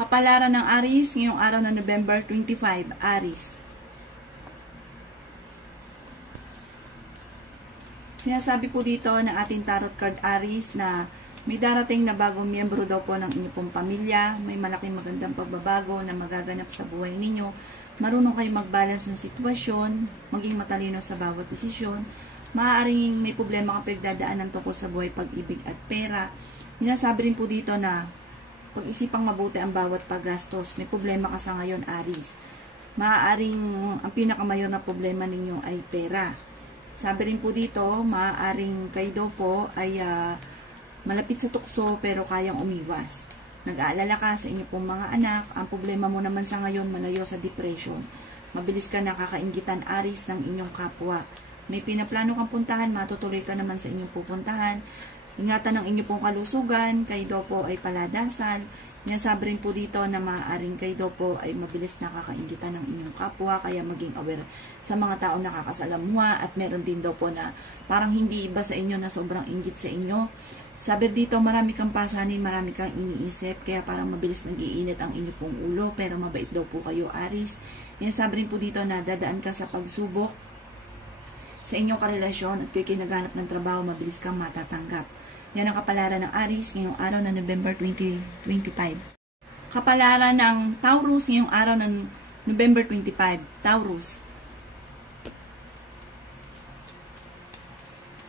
Kapalaran ng Aries ngayong araw na November 25, Aries. Sinasabi po dito ng ating tarot card Aries na may darating na bagong miyembro daw po ng inyong pong pamilya, may malaking magandang pagbabago na magaganap sa buhay ninyo, marunong kayo mag-balance ng sitwasyon, maging matalino sa bawat desisyon, maaaring may problema kang pagdadaanan tungkol sa buhay, pag-ibig at pera. Sinasabi rin po dito na pag-isipang mabuti ang bawat paggastos. May problema ka sa ngayon, Aries. Maaaring ang pinakamayor na problema ninyo ay pera. Sabi rin po dito, maaaring kayo daw po ay malapit sa tukso pero kayang umiwas. Nag-aalala ka sa inyo pong mga anak. Ang problema mo naman sa ngayon, malayo sa depression. Mabilis ka nakakainggitan, Aries, ng inyong kapwa. May pinaplano kang puntahan, matutuloy ka naman sa inyong pupuntahan. Ingatan ang inyo pong kalusugan, kayo daw po ay paladasan. Sinasabi rin po dito na maaaring kayo daw po ay mabilis nakakainggitan ng inyong kapwa, kaya maging aware sa mga taong nakakasalamuha, at meron din daw po na parang hindi iba sa inyo na sobrang inggit sa inyo. Sabi dito, marami kang pasanin, marami kang iniisip, kaya parang mabilis nag-iinit ang inyo pong ulo, pero mabait daw po kayo, Aries. Sinasabi rin po dito na dadaan ka sa pagsubok sa inyong karelasyon, at kung kinaghanap ng trabaho, mabilis kang matatanggap. Yan ang kapalaran ng Aries ngayong araw na November 2025. Kapalaran ng Taurus ngayong araw ng November 25. Taurus.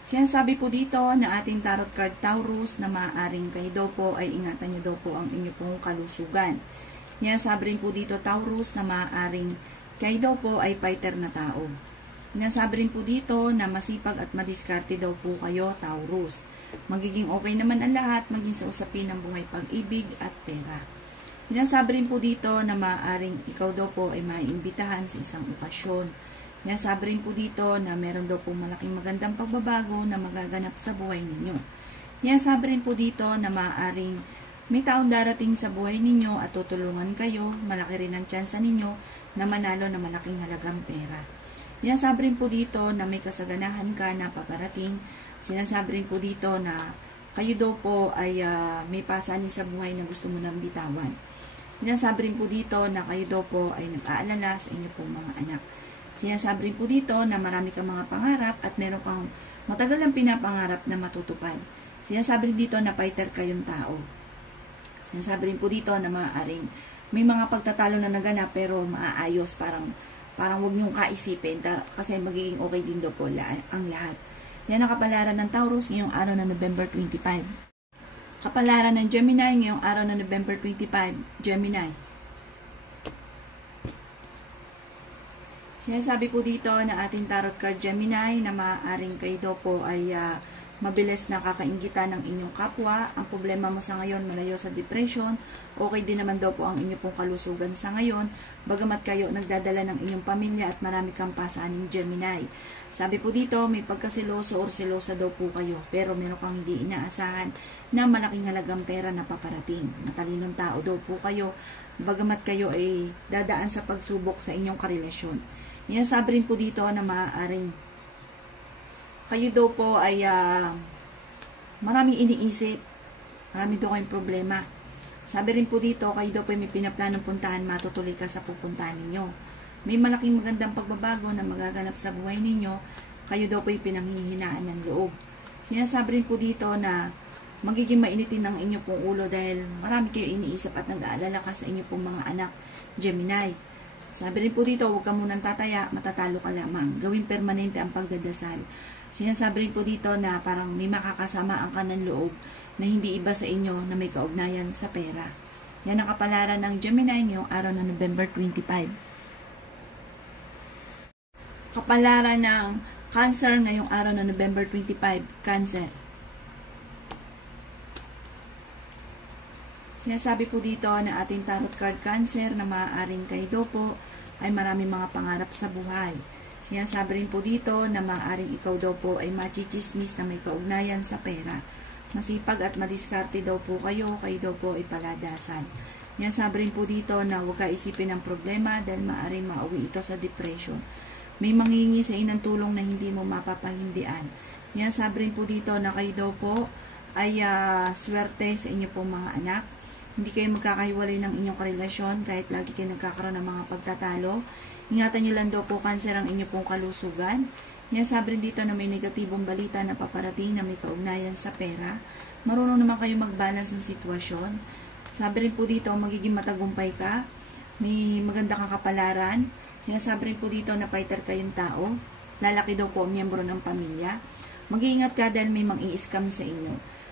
Sinasabi po dito na ating tarot card Taurus na maaaring kayo daw po ay ingatan nyo daw po ang inyo pong kalusugan. Sinasabi rin po dito Taurus na maaaring kayo daw po ay fighter na tao. Sinasabi rin po dito na masipag at madiskarte daw po kayo, Taurus. Magiging okay naman ang lahat, maging sa usapin ng buhay, pag-ibig at pera. Sinasabi rin po dito na maaaring ikaw daw po ay maiimbitahan sa isang okasyon. Sinasabi rin po dito na meron daw po malaking magandang pagbabago na magaganap sa buhay ninyo. Sinasabi rin po dito na maaaring may taong darating sa buhay ninyo at tutulungan kayo, malaki rin ang tsansa ninyo na manalo na malaking halagang pera. Sinasabi rin po dito na may kasaganahan ka na paparating. Sinasabi rin po dito na kayo daw po ay may pasanin sa buhay na gusto mo nang bitawan. Sinasabi rin po dito na kayo daw po ay nag-aalala sa inyo pong mga anak. Sinasabi rin po dito na marami kang mga pangarap at meron kang matagal ang pinapangarap na matutupad. Sinasabi rin dito na fighter kayong tao. Sinasabi rin po dito na maaaring may mga pagtatalo na naganap pero maaayos, parang huwag niyong kaisipin kasi magiging okay din daw po ang lahat. Yan ang kapalaran ng Taurus ngayong araw na November 25. Kapalaran ng Gemini ngayong araw na November 25. Gemini. Sinasabi po dito na ating tarot card Gemini na maaaring kayo daw po ay mabilis nakakainggitan ng inyong kapwa. Ang problema mo sa ngayon, malayo sa depression. Okay din naman daw po ang inyong pong kalusugan sa ngayon. Bagamat kayo nagdadala ng inyong pamilya at marami kang pasaning Gemini. Sabi po dito, may pagkasiloso or selosa daw po kayo. Pero meron kang hindi inaasahan na malaking halagang pera na paparating. Matalinong tao daw po kayo. Bagamat kayo ay dadaan sa pagsubok sa inyong karelasyon. Yan, sabi rin po dito na maaaring kayo daw po ay maraming iniisip. Marami daw kayong problema. Sabi rin po dito, kayo daw po ay may pinaplanong puntahan, matutuloy ka sa pupuntahan ninyo. May malaking magandang pagbabago na magaganap sa buhay ninyo. Kayo daw po ay pinanghihinaan ng loob. Sinasabi rin po dito na magiging mainitin ng inyo pong ulo dahil marami kayo iniisip at nag-aalala ka sa inyo pong mga anak, Gemini. Sabi rin po dito, huwag ka munang tataya, matatalo ka lamang. Gawin permanente ang pagdadasal. Sinasabi rin po dito na parang may makakasama ang kanang loob na hindi iba sa inyo na may kaugnayan sa pera. Yan ang kapalaran ng Gemini ngayong araw na November 25. Kapalaran ng Cancer ngayong araw na November 25. Cancer. Sinasabi po dito na ating tarot card Cancer na maaaring kayo daw po ay maraming mga pangarap sa buhay. Sinasabi rin po dito na maaaring ikaw daw po ay machichismis na may kaugnayan sa pera. Masipag at madiskarte daw po kayo daw po ay paladasan. Sinasabi rin po dito na huwag ka isipin ng problema dahil maaaring mauwi ito sa depression. May manghingi sa inang tulong na hindi mo mapapahindian. Sinasabi rin po dito na kayo daw po ay swerte sa inyo pong mga anak. Hindi kayo magkakahiwalay ng inyong karelasyon kahit lagi kayo nagkakaroon ng mga pagtatalo. Ingatan nyo lang daw po, Cancer, ang inyong pong kalusugan. Sabi rin dito na may negatibong balita na paparating na may kaugnayan sa pera. Marunong naman kayo mag-balance ng sitwasyon. Sabi rin po dito, magiging matagumpay ka. May maganda kang kapalaran. Sinasabi rin po dito na fighter kayong tao. Lalaki daw po ang miyembro ng pamilya. Mag-iingat ka dahil may mang-i-scam sa inyo.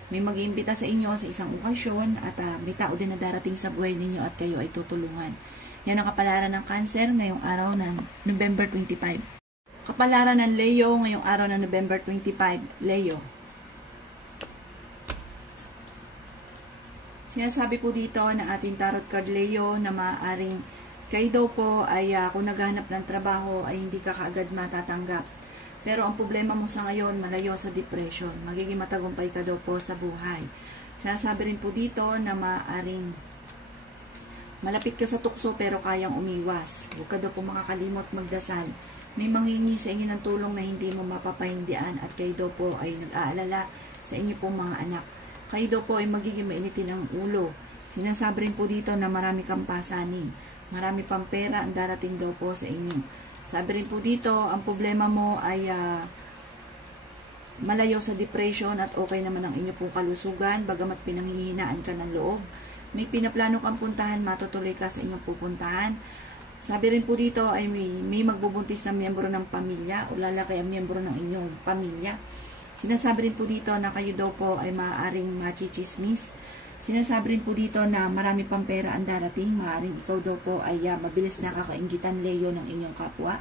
May mag-iimbita sa inyo sa isang okasyon at may tao din na darating sa buhay ninyo at kayo ay tutulungan. Yan ang kapalaran ng Cancer ngayong araw ng November 25. Kapalaran ng Leo ngayong araw ng November 25. Leo. Sinasabi po dito ng ating tarot card Leo na maaaring kayo daw po ay kung naghahanap ng trabaho ay hindi ka kaagad matatanggap. Pero ang problema mo sa ngayon, malayo sa depression. Magiging matagumpay ka daw po sa buhay. Sinasabi rin po dito na maaaring malapit ka sa tukso pero kayang umiwas. Huwag ka daw po makakalimot magdasal. May manghingi sa inyo ng tulong na hindi mo mapapahindian at kayo daw po ay nag-aalala sa inyo pong mga anak. Kayo daw po ay magiging mainitin ang ulo. Sinasabi rin po dito na marami kang pasanin. Marami pang pera ang darating daw po sa inyo. Sabi rin po dito, ang problema mo ay malayo sa depression at okay naman ang inyo pong kalusugan, bagamat pinanghihinaan ka ng loob. May pinaplano kang puntahan, matutuloy ka sa inyong pupuntahan. Sabi rin po dito ay may magbubuntis na miyembro ng pamilya o lalaki ang miyembro ng inyong pamilya. Sinasabi rin po dito na kayo daw po ay maaaring machichismis. Sinasabi rin po dito na marami pang pera ang darating. Maaaring ikaw daw po ay mabilis nakakainggitan Leo ng inyong kapwa.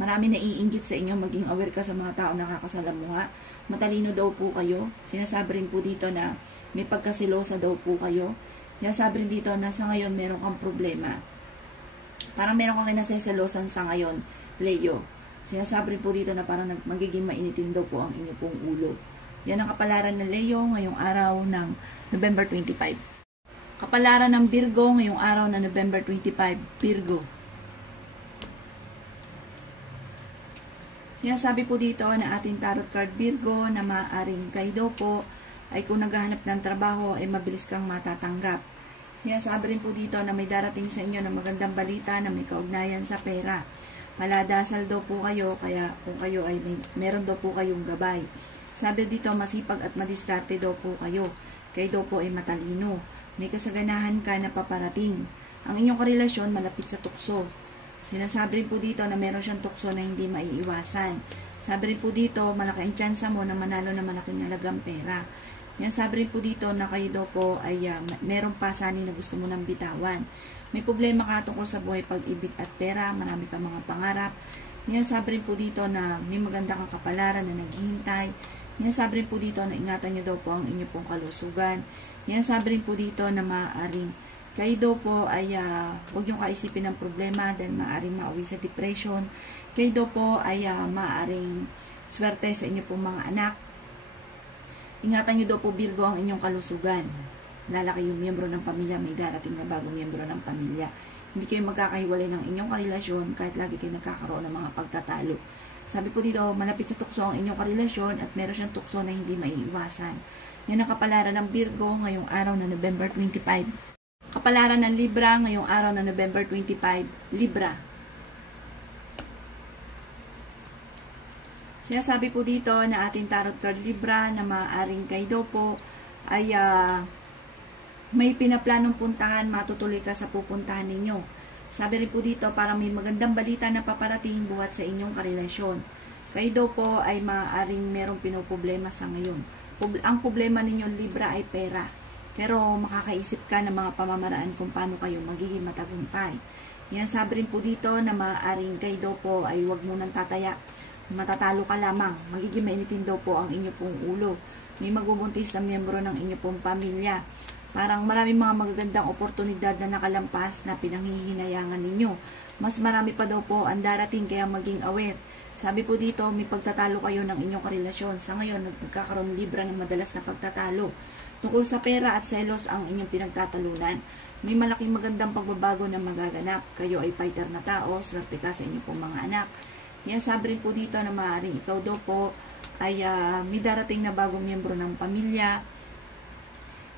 Marami naiinggit sa inyo, maging aware ka sa mga tao nakakasalamuha. Matalino daw po kayo. Sinasabi rin po dito na may pagkasilosa daw po kayo. Sinasabi rin dito na sa ngayon meron kang problema. Parang meron kang naseselosan sa ngayon, Leo. Sinasabi rin po dito na parang magiging mainitin daw po ang inyo pong ulo. Yan ang kapalaran ng Leo ngayong araw ng November 25. Kapalaran ng Virgo ngayong araw ng November 25. Virgo. Sinasabi po dito na ating tarot card Virgo na maaaring kayo daw po ay kung naghahanap ng trabaho ay mabilis kang matatanggap. Sinasabi rin po dito na may darating sa inyo na magandang balita na may kaugnayan sa pera. Maladasal daw po kayo, kaya kung kayo ay meron daw po kayong gabay. Sabi dito, masipag at madiskarte daw po kayo. Kayo daw po ay matalino. May kasaganahan ka na paparating. Ang inyong karelasyon malapit sa tukso. Sinasabi rin po dito na meron siyang tukso na hindi maiiwasan. Sabi rin po dito, malaki ang tsansa mo na manalo na malaking halagang pera. Yan, sabi rin po dito na kayo daw po ay merong pasanin na gusto mo nang bitawan. May problema ka tungkol sa buhay, pag-ibig at pera, marami kang mga pangarap. Yan, sabi rin po dito na may maganda kang kapalaran na naghihintay. Yan, sabi rin po dito na ingatan nyo daw po ang inyo pong kalusugan. Yan, sabi rin po dito na maaaring kayo daw po ay huwag nyo kaisipin ng problema dahil maaaring mauwi sa depression. Kayo daw po ay maaaring swerte sa inyo pong mga anak. Ingatan nyo daw po Virgo ang inyong kalusugan. Lalaki yung miyembro ng pamilya, may darating na bagong miyembro ng pamilya. Hindi kayo magkakahiwalay ng inyong karelasyon kahit lagi kayo nagkakaroon ng mga pagtatalo. Sabi po dito, malapit sa tukso ang inyong karelasyon at meron siyang tukso na hindi maiiwasan. Yan ang kapalaran ng Virgo ngayong araw na November 25. Kapalaran ng Libra ngayong araw na November 25. Libra. Sinasabi po dito na ating tarot card Libra na maaaring kayo daw po ay may pinaplanong puntahan, matutuloy ka sa pupuntahan ninyo. Sabi rin po dito, para may magandang balita na paparating buhat sa inyong karelasyon. Kayo daw po ay maaaring merong pinoproblema sa ngayon. Ang problema ninyo Libra ay pera. Pero makakaisip ka ng mga pamamaraan kung paano kayo magiging matagumpay. Yan, sabi rin po dito na maaaring kayo daw po ay huwag munang tataya. Matatalo ka lamang. Magiging mainitin daw po ang inyo pong ulo. May magbubuntis na miyembro ng inyo pong pamilya. Parang maraming mga magagandang oportunidad na nakalampas na pinanghihinayangan ninyo. Mas marami pa daw po ang darating kaya maging aware. Sabi po dito, may pagtatalo kayo ng inyong karelasyon. Sa ngayon, nagkakaroon Libra ng madalas na pagtatalo. Tungkol sa pera at selos ang inyong pinagtatalunan. May malaking magandang pagbabago na magaganap. Kayo ay fighter na tao, swerte ka sa inyong pong mga anak. Yan, sabi rin po dito na maaaring ikaw daw po ay may darating na bagong miyembro ng pamilya.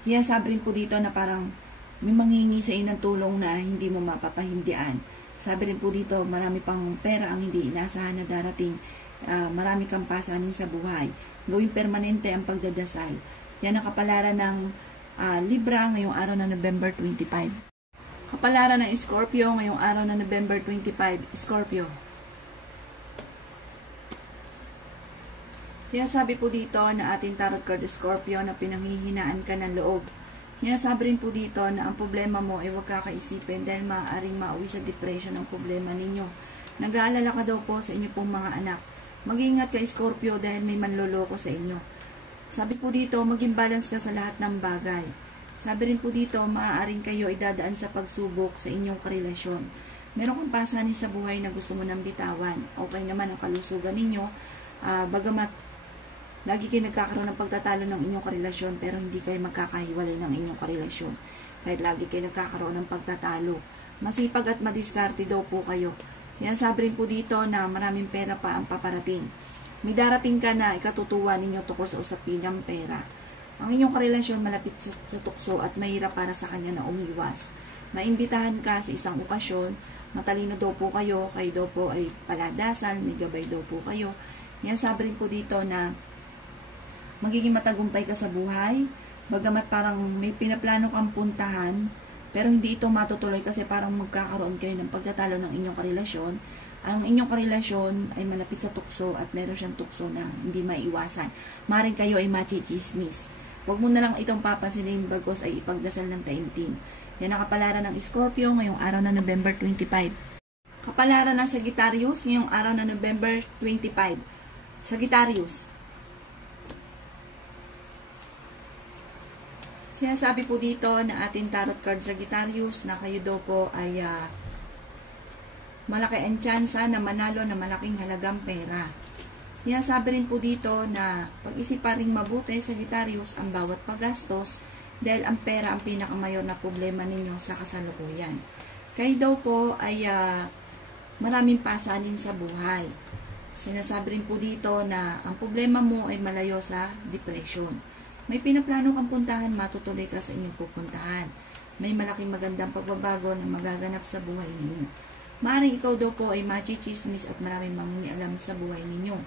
Yan, sabi rin po dito na parang may manghingi sa inyo ng tulong na hindi mo mapapahindian. Sabi rin po dito, marami pang pera ang hindi inaasahan na darating. Marami kang pasanin sa buhay. Gawing permanente ang pagdadasal. Yan ang kapalaran ng Libra ngayong araw na November 25. Kapalaran ng Scorpio ngayong araw na November 25. Scorpio. Sabi po dito na ating tarot card Scorpio na pinanghihinaan ka ng loob. Sabi rin po dito na ang problema mo ay huwag kakaisipin dahil maaaring mauwi sa depression ang problema ninyo. Nag-aalala ka daw po sa inyo pong mga anak. Mag-iingat ka Scorpio dahil may manloloko sa inyo. Sabi po dito, maging balance ka sa lahat ng bagay. Sabi rin po dito, maaaring kayo ay dadaan sa pagsubok sa inyong karelasyon. Meron kang pasanin sa buhay na gusto mo nang bitawan. Okay naman ang kalusugan ninyo. Bagamat lagi kayo nagkakaroon ng pagtatalo ng inyong karelasyon pero hindi kayo magkakahiwalay ng inyong karelasyon. Kahit lagi kayo nagkakaroon ng pagtatalo. Masipag at madiskarte daw po kayo. Sabi rin po dito na maraming pera pa ang paparating. May darating ka na ikatutuwa ninyo tungkol sa usapin ng pera. Ang inyong karelasyon malapit sa tukso at mahirap para sa kanya na umiwas. Maimbitahan ka sa isang okasyon, matalino daw po kayo daw po ay paladasal, may gabay daw po kayo. Sabi rin po dito na magiging matagumpay ka sa buhay, bagamat parang may pinaplano kang puntahan, pero hindi ito matutuloy kasi parang magkakaroon kayo ng pagtatalo ng inyong karelasyon. Ang inyong karelasyon ay malapit sa tukso at meron siyang tukso na hindi maiwasan. Maring kayo ay machichismis. Huwag mo na lang itong papansinin bagos ay ipagdasal ng taimtim. Yan ang kapalaran ng Scorpio ngayong araw na November 25. Kapalaran ng Sagittarius ngayong araw na November 25. Sagittarius. Sinasabi po dito na ating tarot card Sagittarius na kayo daw po ay malaki ang tsansa na manalo na malaking halagang pera. Sinasabi rin po dito na pag-isipan ring mabuti Sagittarius ang bawat paggastos dahil ang pera ang pinakamayor na problema ninyo sa kasalukuyan. Kayo daw po ay maraming pasanin sa buhay. Sinasabi rin po dito na ang problema mo ay malayo sa depression. May pinaplano kang puntahan, matutuloy ka sa inyong pupuntahan. May malaking magandang pagbabago na magaganap sa buhay ninyo. Maaaring ikaw daw po ay machichismis at maraming mangingialam sa buhay ninyo.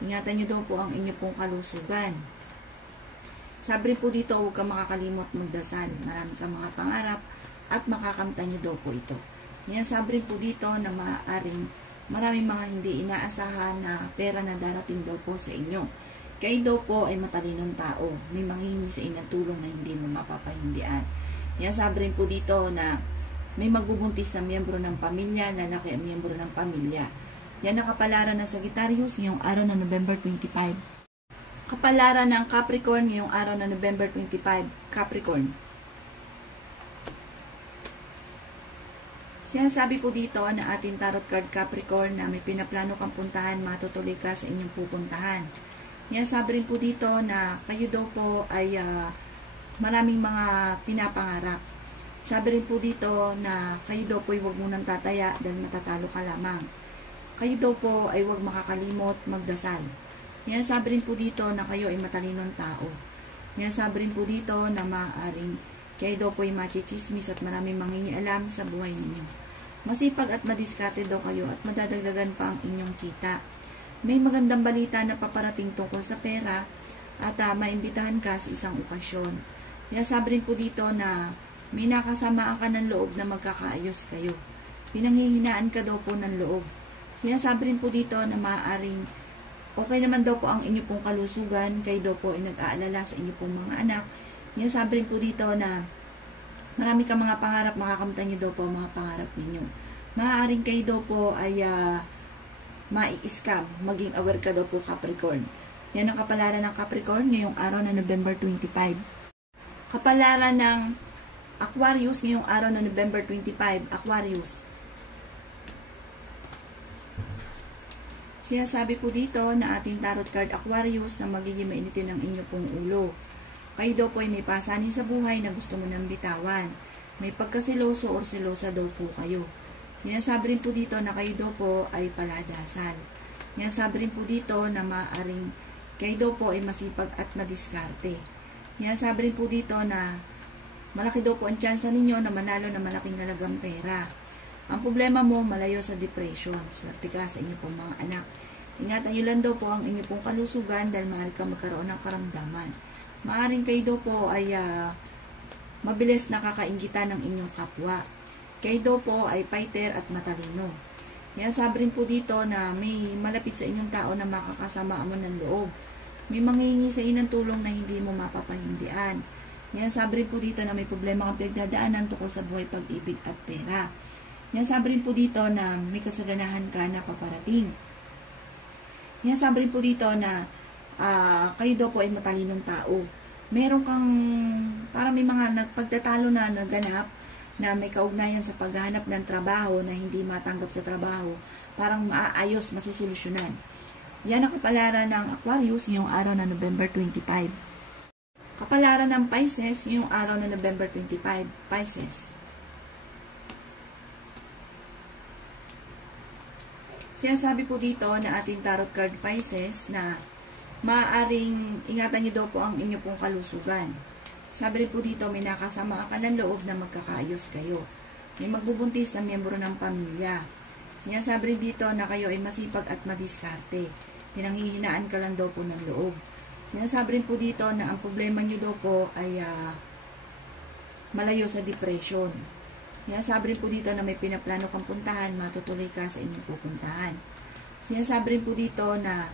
Ingatan nyo daw po ang inyong pong kalusugan. Sabi rin po dito, huwag kang makakalimot magdasal. Marami kang mga pangarap at makakamtan nyo daw po ito. Sabi rin po dito na maaaring maraming mga hindi inaasahan na pera na darating daw po sa inyo. Kayo daw po ay matalinong tao. May manghingi sa inyong tulong na hindi mo mapapahindian. Sabi rin po dito na may magbubuntis na miyembro ng pamilya, lalaki ang miyembro ng pamilya. Yan ang kapalaran ng Sagittarius ngayong araw na November 25. Kapalaran ng Capricorn ngayong araw na November 25. Capricorn. Sinasabi po dito na ating tarot card Capricorn na may pinaplano kang puntahan, matutuloy ka sa inyong pupuntahan. Sabi rin po dito na kayo daw po ay maraming mga pinapangarap. Sabi rin po dito na kayo daw po ay huwag munang tataya dahil matatalo ka lamang. Kayo daw po ay huwag makakalimot magdasal. Sabi rin po dito na kayo ay matalinong tao. Sabi rin po dito na maaaring kayo daw po ay machichismis at maraming mangingialam sa buhay ninyo. Masipag at madiskarte daw kayo at madadagdagan pa ang inyong kita. May magandang balita na paparating tungkol sa pera at maimbitahan ka sa isang okasyon. Sabi rin po dito na may nakasamaan ka ng loob na magkakaayos kayo. Pinanghihinaan ka daw po ng loob. Sinasabi rin po dito na maaaring okay naman daw po ang inyo pong kalusugan, kayo daw po ay nag-aalala sa inyo pong mga anak. Sabi rin po dito na marami kang mga pangarap, makakamtan nyo daw po ang mga pangarap ninyo. Maaaring kayo daw po ay mai-scam, maging aware ka daw po Capricorn. Yan ang kapalaran ng Capricorn ngayong araw na November 25. Kapalaran ng Aquarius ngayong araw na November 25. Aquarius. Sinasabi po dito na ating tarot card Aquarius na magiging mainitin ang inyo pong ulo. Kayo daw po ay may pasanin sa buhay na gusto mo nang bitawan. May pagkasiloso or selosa daw po kayo. Sinasabi rin po dito na kayo daw po ay paladasal. Sinasabi rin po dito na maaaring kayo daw po ay masipag at madiskarte. Sinasabi rin po dito na Malaki daw po ang tsansa ninyo na manalo ng malaking halagang pera. Ang problema mo, malayo sa depression. Swerte ka sa inyo pong mga anak. Ingatan nyo lang daw po ang inyo pong kalusugan dahil maaari ka magkaroon ng karamdaman. Maaaring kayo daw po ay mabilis nakakainggitan ng inyong kapwa. Kayo daw po ay fighter at matalino. Yan, sabi rin po dito na may malapit sa inyong tao na makakasama mo ng loob. May manghihingi sa inyo ng tulong na hindi mo mapapahindian. Yan, sabi rin po dito na may problema kang pinagdadaanan tungkol sa buhay, pag-ibig at pera. Yan, sabi rin po dito na may kasaganahan ka na paparating. Yan, sabi rin po dito na kayo daw po ay matalinong tao. Meron kang, parang may mga nagpagtatalo na naganap na may kaugnayan sa paghahanap ng trabaho na hindi matanggap sa trabaho, parang maayos, masusolusyonan. Yan ang kapalaran ng Aquarius ngayong araw na November 25. Kapalaran ng Pisces ngayong araw na November 25. Pisces. Sinasabi po dito na ating tarot card Pisces na maaaring ingatan nyo daw po ang inyo pong kalusugan. Sabi rin po dito, may nakasama ka ng loob na magkakaayos kayo. May magbubuntis na miyembro ng pamilya. Sinasabi rin dito na kayo ay masipag at madiskarte. Pinanghihinaan ka lang daw po ng loob. Sinasabi rin po dito na ang problema nyo daw po ay malayo sa depression. Sinasabi rin po dito na may pinaplano kang puntahan, matutuloy ka sa inyong pupuntahan. Sinasabi rin po dito na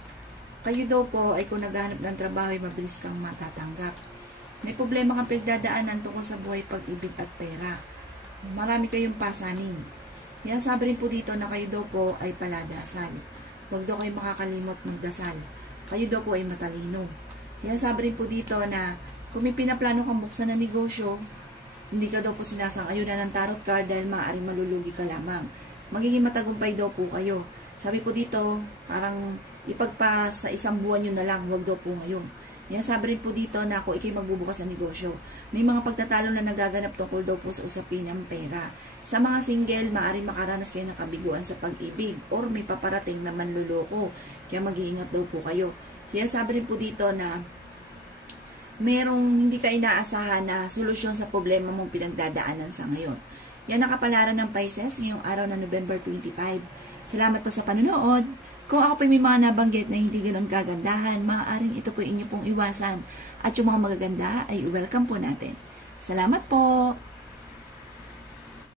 kayo daw po ay kung naghahanap ng trabaho ay mabilis kang matatanggap. May problema kang pagdadaanan tungkol sa buhay, pag-ibig at pera. Marami kayong pasanin. Sinasabi rin po dito na kayo daw po ay paladasal. Huwag daw kayo makakalimot magdasal. Kayo daw po ay matalino. Sinasabi rin po dito na kung may pinaplano kang buksan na negosyo, hindi ka daw po sinasang-ayunan ng tarot card dahil maaaring malulugi ka lamang. Magiging matagumpay daw po kayo. Sabi po dito, parang ipagpa sa isang buwan yun na lang, huwag daw po ngayon. Sabi rin po dito na kung ikay magbubukas ng negosyo, may mga pagtatalo na nagaganap tungkol daw po sa usapin ng pera. Sa mga single, maaaring makaranas kayo ng kabiguan sa pag-ibig or may paparating na manluloko. Kaya mag-iingat daw po kayo. Sabi rin po dito na merong hindi ka inaasahan na solusyon sa problema mong pinagdadaanan sa ngayon. Yan ang kapalaran ng Pisces ngayong araw na November 25. Salamat po sa panonood. Kung ako po may mga nabanggit na hindi ganoon kagandahan, maaaring ito po inyo pong iwasan. At yung mga magaganda ay welcome po natin. Salamat po!